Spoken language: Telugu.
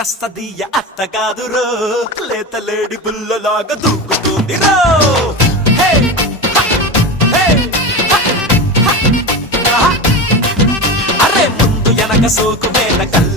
కస్తదీయ అత్త కాదురో లేత లేడి బుల్లలాగా దూకుతుంది రో అరే ముందు ఎనక సోకు వేల కళ్ళ